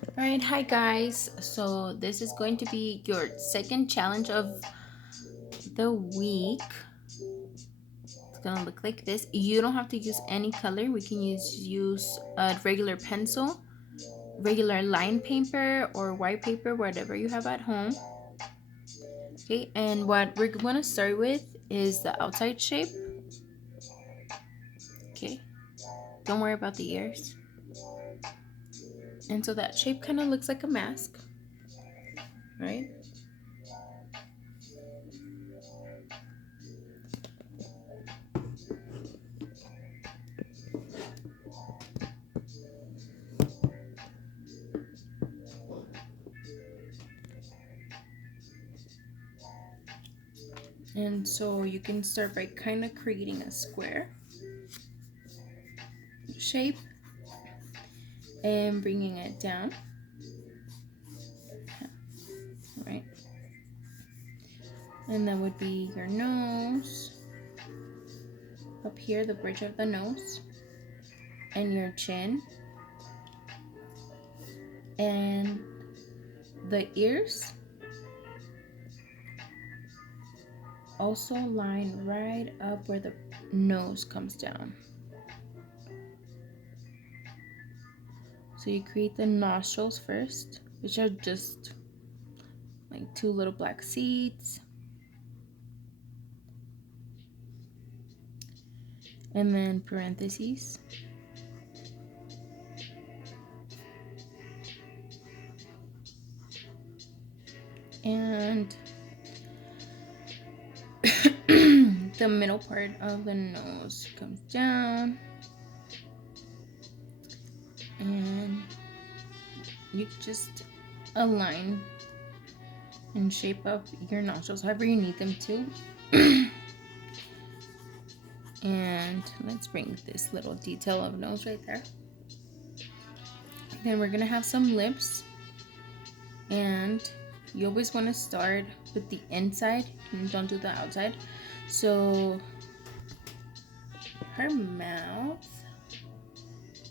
All right, hi guys. So this is going to be your second challenge of the week. It's gonna look like this. You don't have to use any color. We can use a regular pencil, regular line paper, or white paper, whatever you have at home. Okay, and what we're gonna start with is the outside shape. Okay, don't worry about the ears. And so that shape kind of looks like a mask, right? And so you can start by kind of creating a square shape and bringing it down, right? And that would be your nose up here, the bridge of the nose, and your chin, and the ears also line right up where the nose comes down. So you create the nostrils first, which are just like two little black seeds, and then parentheses, and the middle part of the nose comes down, and you just align and shape up your nostrils however you need them to. And let's bring this little detail of nose right there. Then we're gonna have some lips, and you always want to start with the inside and don't do the outside. So her mouth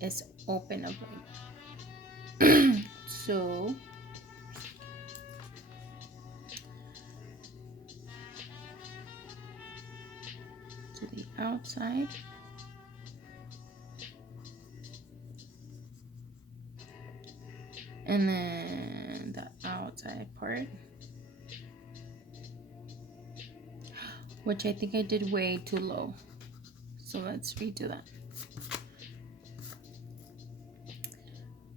is open up like so. To the outside, and then the outside part, which I think I did way too low, so let's redo that.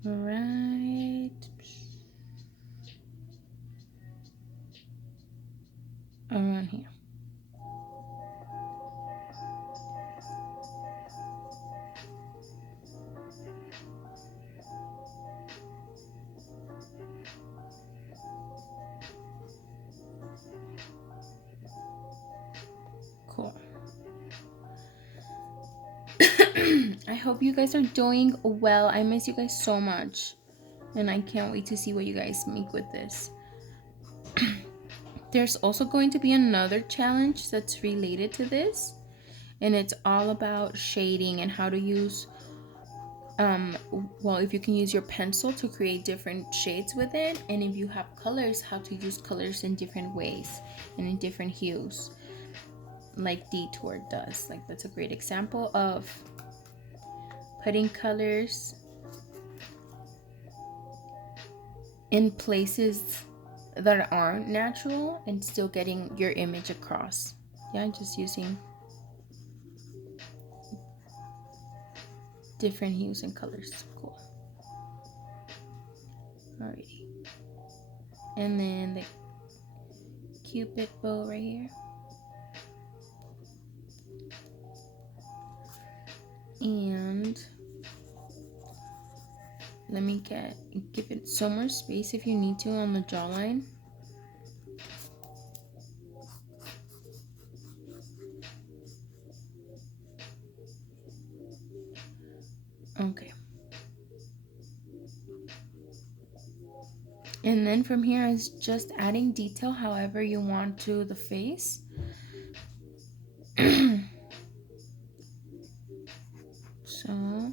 All right, around here. Cool. I hope you guys are doing well. I miss you guys so much, and I can't wait to see what you guys make with this. There's also going to be another challenge that's related to this, and it's all about shading and how to use well, if you can use your pencil to create different shades with it, and if you have colors, how to use colors in different ways and in different hues, like Detour does. Like, that's a great example of putting colors in places that aren't natural and still getting your image across. Yeah, just using different hues and colors. Cool. Alrighty. And then the cupid bow right here. And let me give it some more space if you need to on the jawline. Okay. And then from here is just adding detail however you want to the face. So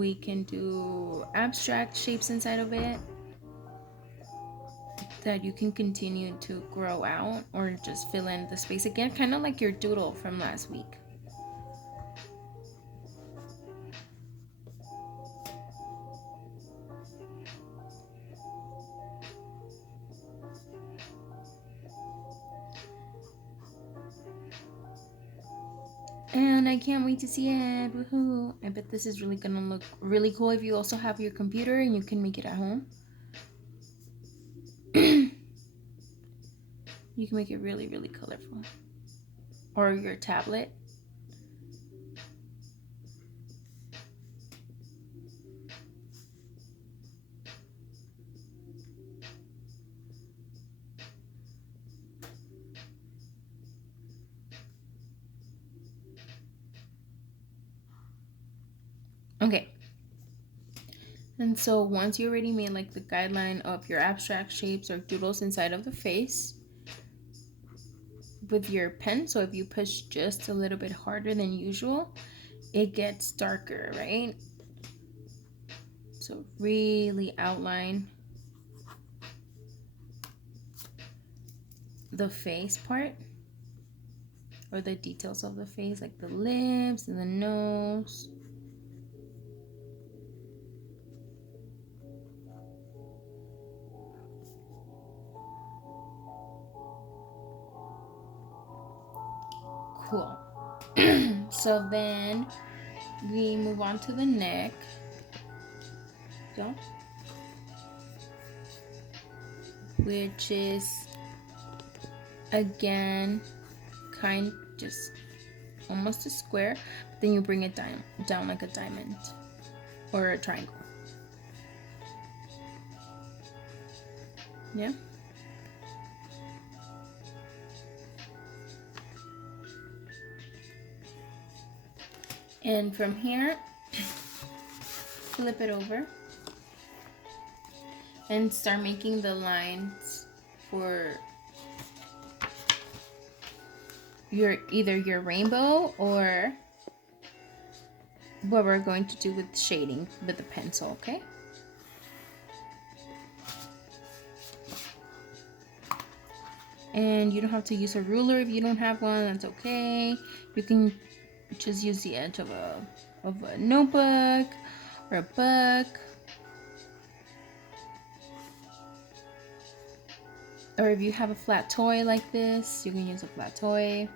We can do abstract shapes inside of it that you can continue to grow out or just fill in the space again, kind of like your doodle from last week. And I can't wait to see it. Woohoo! I bet this is really gonna look really cool if you also have your computer and you can make it at home. You can make it really, really colorful. Or your tablet. Okay. And so once you already made like the guideline of your abstract shapes or doodles inside of the face with your pen, so if you push just a little bit harder than usual, it gets darker, right? So really outline the face part or the details of the face, like the lips and the nose. Cool. So then we move on to the neck. Go. Which is again just almost a square, but then you bring it down like a diamond or a triangle. Yeah. And from here, flip it over and start making the lines for either your rainbow or what we're going to do with shading with the pencil, okay? And you don't have to use a ruler if you don't have one, that's okay. You can just use the edge of a notebook or a book. Or if you have a flat toy like this, you can use a flat toy.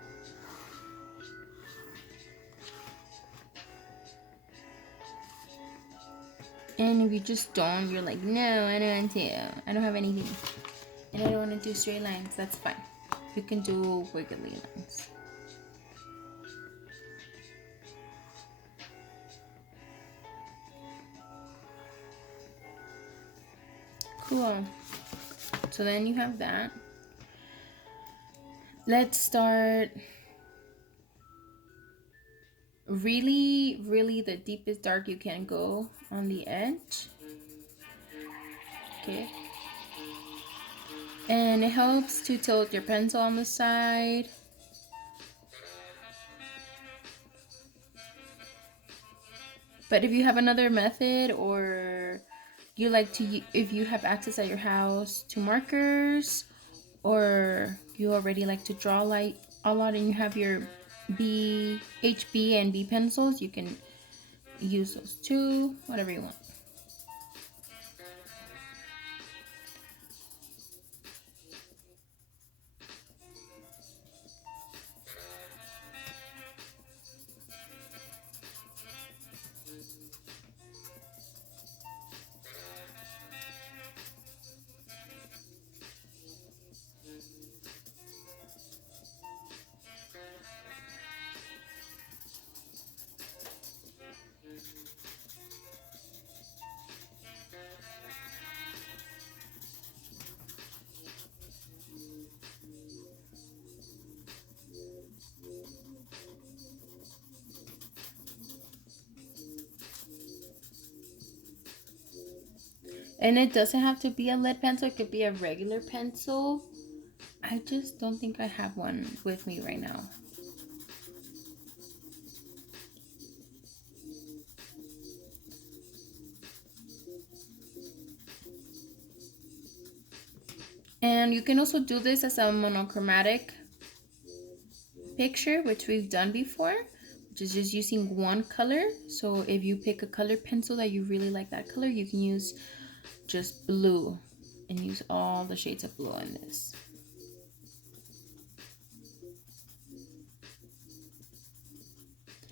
And if you just don't, you're like, no, I don't want to. I don't have anything. And I don't want to do straight lines. That's fine. You can do wiggly lines. Cool. So then you have that. Let's start really, really the deepest dark you can go on the edge. Okay. And it helps to tilt your pencil on the side. But if you have another method, or you like to, if you have access at your house to markers, or you already like to draw like a lot and you have your HB and B pencils, you can use those too, whatever you want. And it doesn't have to be a lead pencil, it could be a regular pencil. I just don't think I have one with me right now. And you can also do this as a monochromatic picture, which we've done before, which is just using one color. So if you pick a color pencil that you really like that color, you can use just blue and use all the shades of blue in this.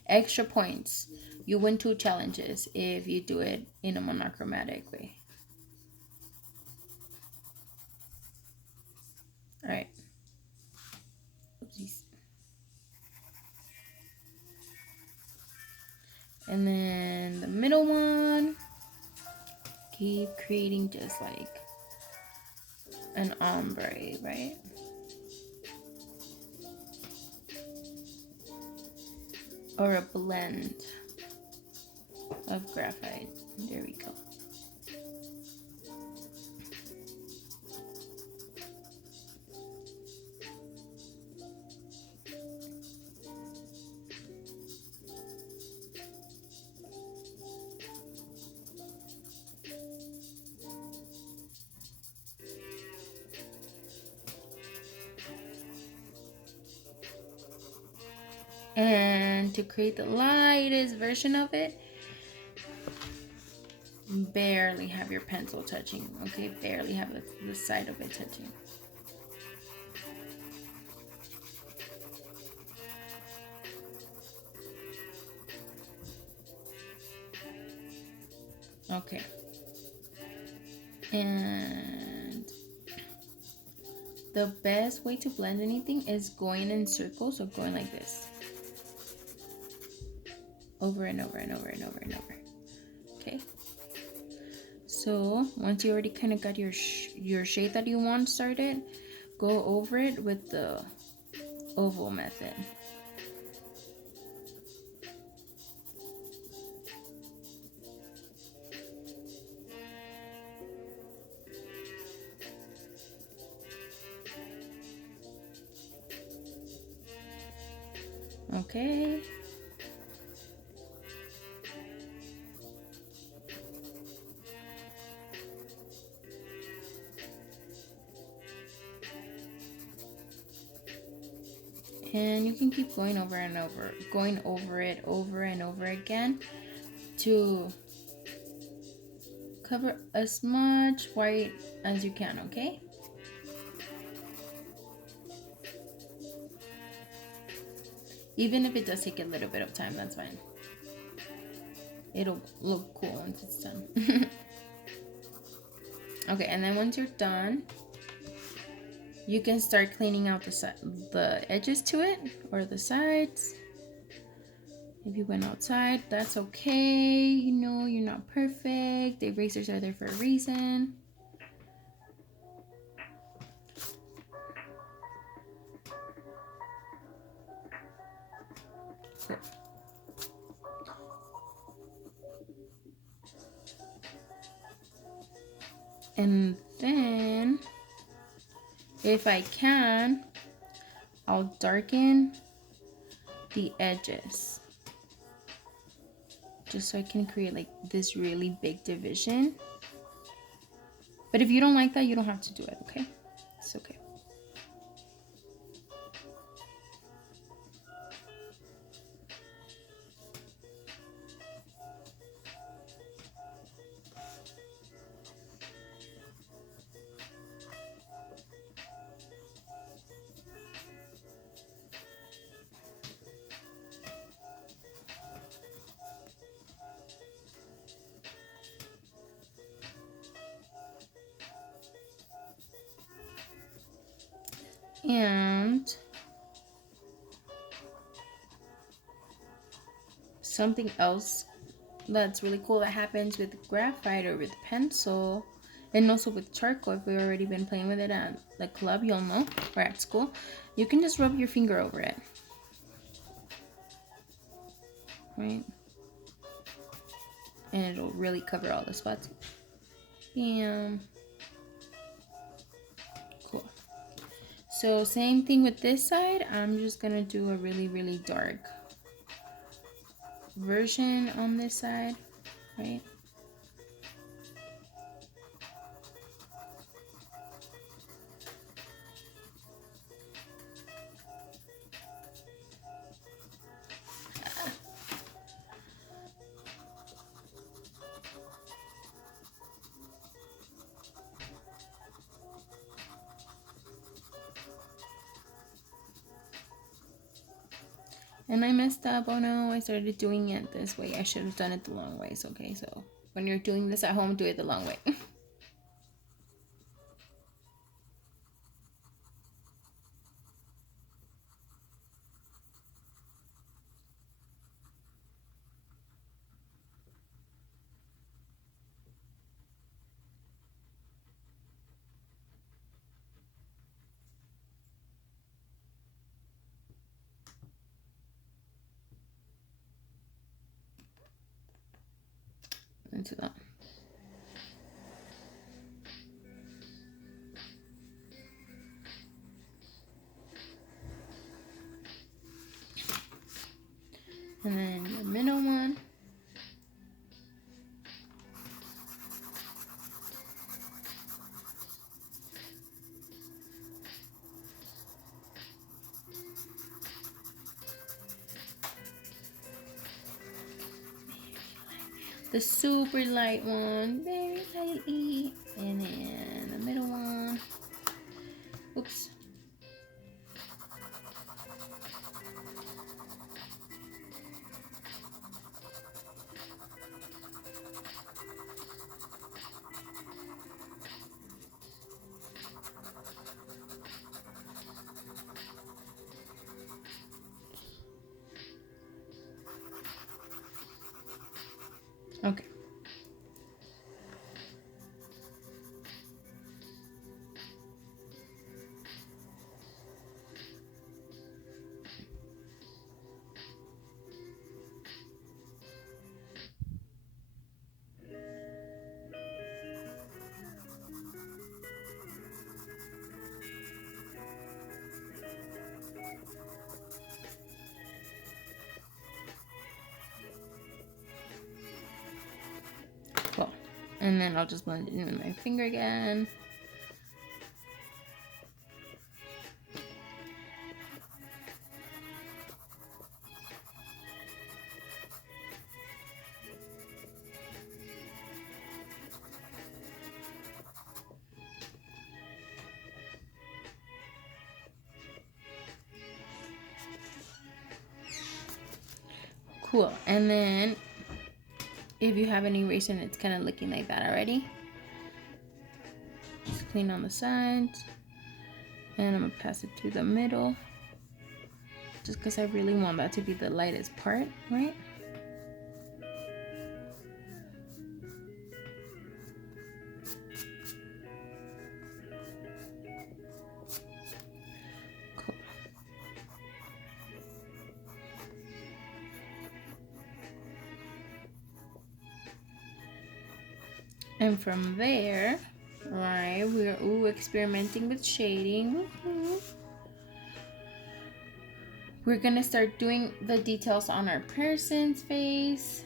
Extra points. You win 2 challenges if you do it in a monochromatic way. All right. Oopsies. And then the middle one, keep creating just like an ombre, right? Or a blend of graphite. There we go. And to create the lightest version of it, barely have your pencil touching, okay? Barely have the side of it touching. Okay. And the best way to blend anything is going in circles, so going like this. Over and over and over and over and over. Okay. So once you already kind of got your shade that you want started, go over it with the oval method. Okay. And you can keep going over and over, going over it over and over again to cover as much white as you can, okay? Even if it does take a little bit of time, that's fine. It'll look cool once it's done. Okay, and then once you're done, you can start cleaning out the edges to it, or the sides. If you went outside, that's okay. You know, you're not perfect. The erasers are there for a reason. So, and then, if I can, I'll darken the edges, just so I can create like this really big division. But if you don't like that, you don't have to do it, okay? It's okay. And something else that's really cool that happens with graphite or with pencil, and also with charcoal, if we've already been playing with it at the club, you'll know, or at school, you can just rub your finger over it, right? And it'll really cover all the spots. Bam. Cool. So same thing with this side. I'm just gonna do a really, really dark version on this side, right? And I messed up. Oh no, I started doing it this way. I should have done it the long ways. Okay, so when you're doing this at home, do it the long way. Into that. And then the middle one. The super light one, very lightly. And then the middle one. Oops. Okay. Cool. And then I'll just blend it in with my finger again. Cool. And then if you have an eraser and it's kind of looking like that already, just clean on the sides. And I'm going to pass it through the middle. Just because I really want that to be the lightest part, right? Cool. And from there, right, we're experimenting with shading. We're gonna start doing the details on our person's face,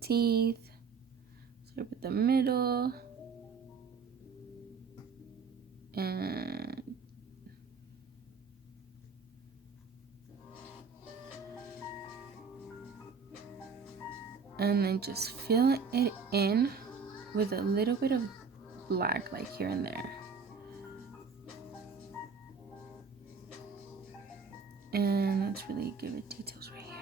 teeth. Start with the middle, and then just fill it in with a little bit of black, like here and there. And let's really give it details right here.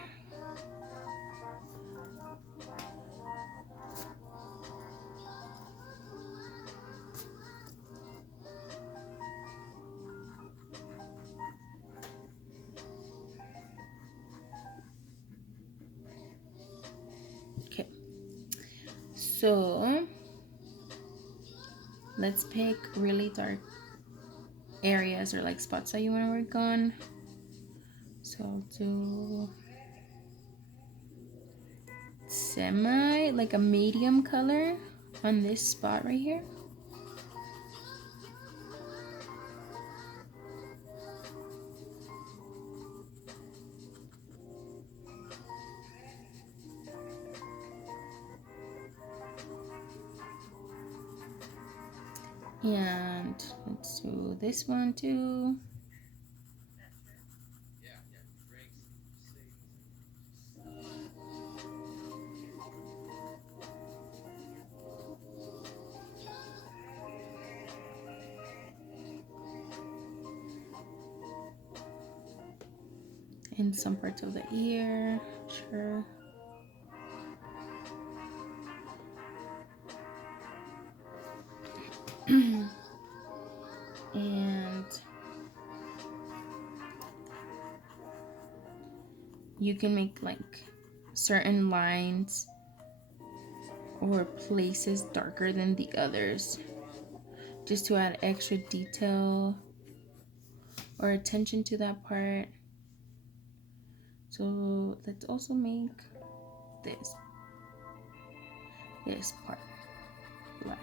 Okay, so let's pick really dark areas or like spots that you want to work on. So I'll do semi, like a medium color on this spot right here. And let's do this one too. in some parts of the ear, sure. And you can make like certain lines or places darker than the others just to add extra detail or attention to that part. So let's also make this part black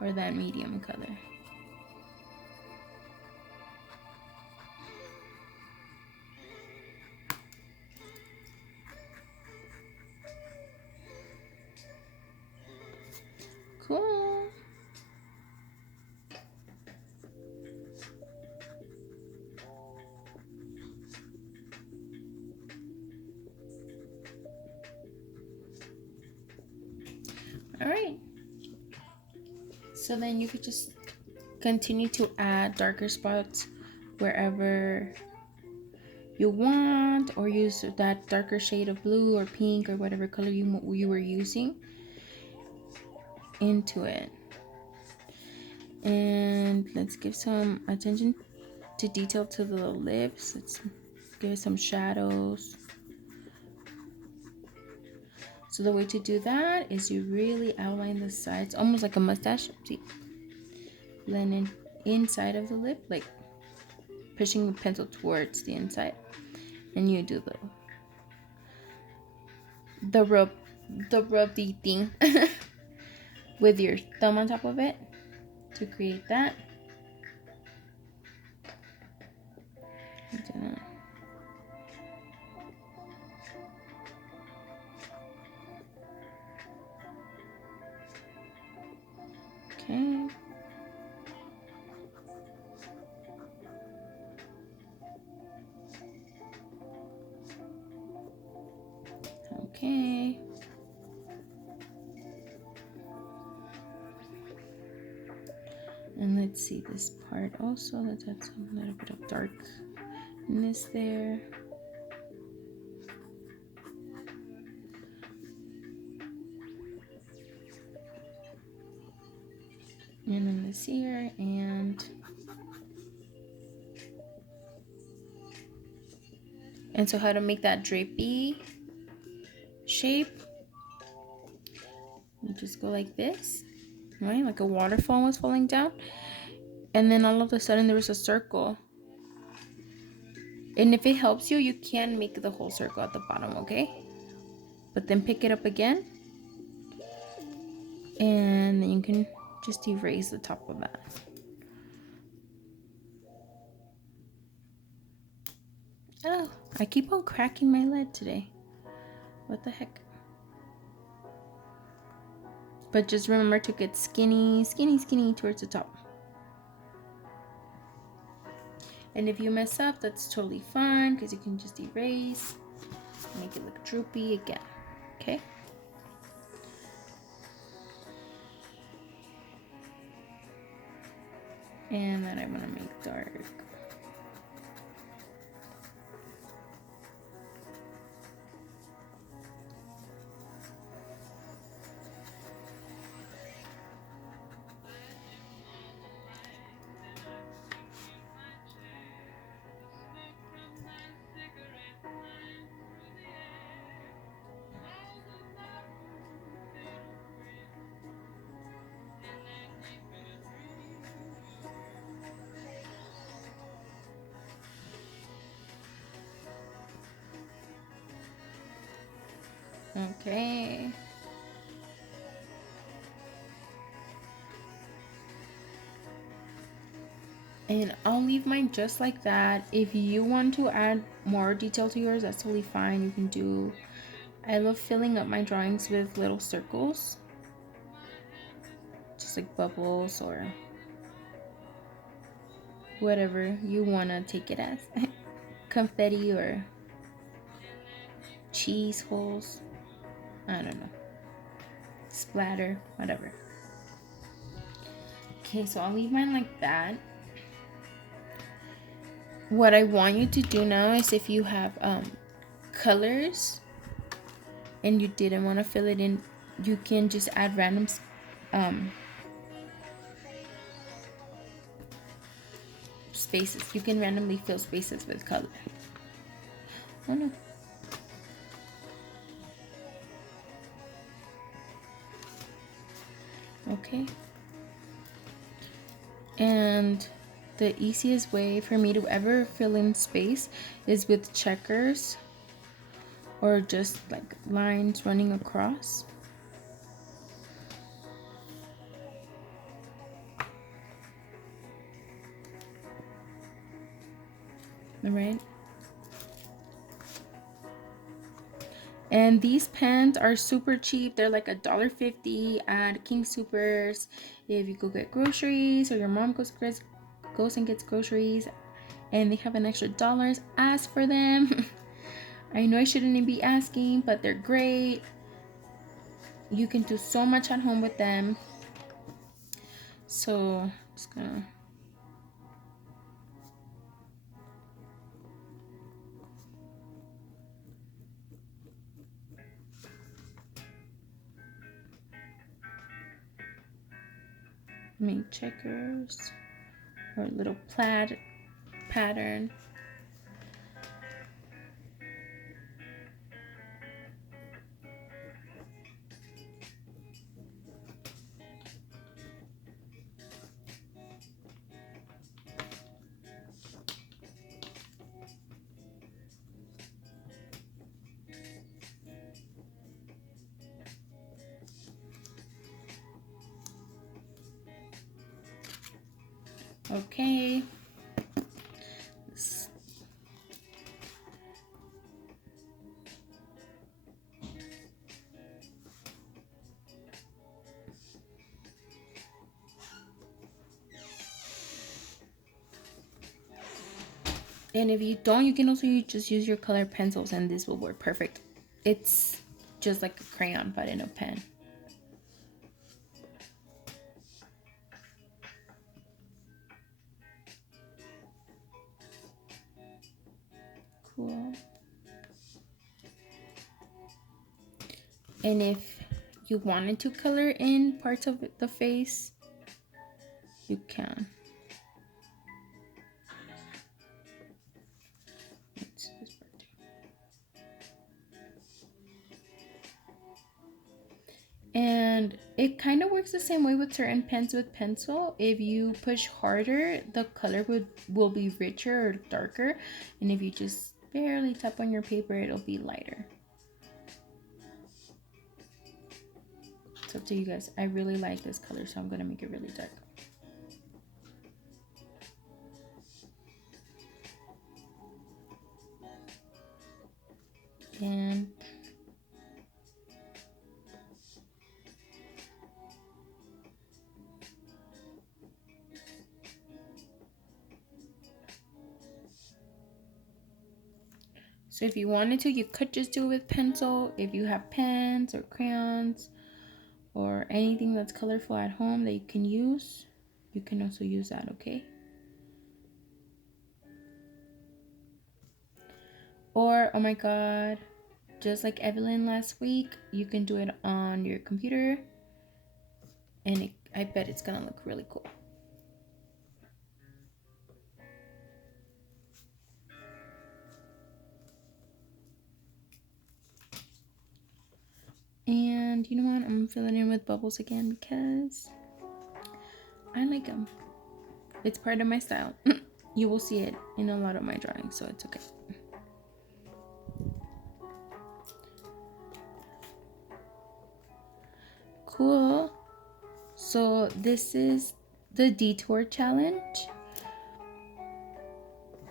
or that medium color. Cool. All right. So then you could just continue to add darker spots wherever you want, or use that darker shade of blue or pink or whatever color you were using into it. And let's give some attention to detail to the lips. Let's give it some shadows. So the way to do that is you really outline the sides, almost like a mustache. See, blend in inside of the lip, like pushing the pencil towards the inside, and you do the rubby thing with your thumb on top of it to create that. Okay. Okay. And let's see this part also. Let's add some little bit of darkness there. And then this here, and so how to make that drapey shape, you just go like this, right? Like a waterfall was falling down, and then all of a sudden there was a circle. And if it helps you, you can make the whole circle at the bottom, okay? But then pick it up again, and then you can just erase the top of that. Oh, I keep on cracking my lid today. What the heck? But just remember to get skinny towards the top. And if you mess up, that's totally fine, because you can just erase, make it look droopy again, okay? And then I want to make dark. Okay. And I'll leave mine just like that. If you want to add more detail to yours, that's totally fine. You can do. I love filling up my drawings with little circles, just like bubbles or whatever you want to take it as. Confetti or cheese holes. I don't know. Splatter, whatever. Okay, so I'll leave mine like that. What I want you to do now is, if you have colors and you didn't want to fill it in, you can just add random spaces. You can randomly fill spaces with color. Oh no. Okay. And the easiest way for me to ever fill in space is with checkers or just like lines running across. All right. And these pens are super cheap. They're like $1.50 at King Supers. If you go get groceries, or your mom goes and gets groceries and they have an extra dollars, ask for them. I know I shouldn't be asking, but they're great. You can do so much at home with them. So I'm just gonna make checkers or a little plaid pattern. Okay. And if you don't, you can also just use your colored pencils and this will work perfect. It's just like a crayon but in a pen. Cool. And if you wanted to color in parts of the face, you can. And it kind of works the same way with certain pens with pencil. If you push harder, the color will be richer or darker. And if you just barely tap on your paper, it'll be lighter. It's up to you guys. I really like this color, so I'm going to make it really dark. And so if you wanted to, you could just do it with pencil. If you have pens or crayons or anything that's colorful at home that you can use, you can also use that, okay? Or, oh my god, just like Evelyn last week, you can do it on your computer and I bet it's gonna look really cool. And you know what? I'm filling in with bubbles again because I like them. It's part of my style. You will see it in a lot of my drawings, so it's okay. Cool. So this is the Detour challenge.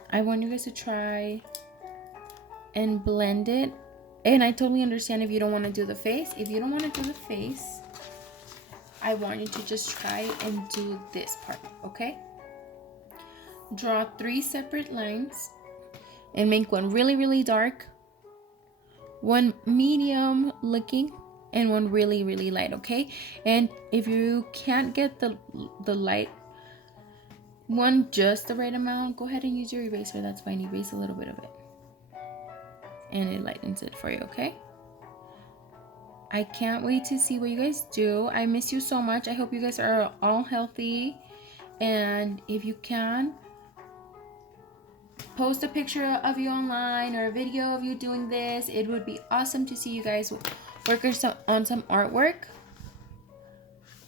I want you guys to try and blend it. And I totally understand if you don't want to do the face. If you don't want to do the face, I want you to just try and do this part, okay? Draw 3 separate lines and make one really, really dark, one medium looking, and one really, really light, okay? And if you can't get the light, want just the right amount, go ahead and use your eraser. That's fine. Erase a little bit of it. And it lightens it for you, okay? I can't wait to see what you guys do. I miss you so much. I hope you guys are all healthy. And if you can, post a picture of you online or a video of you doing this. It would be awesome to see you guys work on some artwork.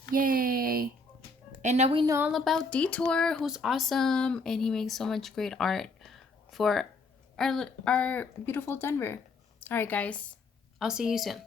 Yay! And now we know all about Detour, who's awesome, and he makes so much great art for our beautiful Denver. All right, guys. I'll see you soon.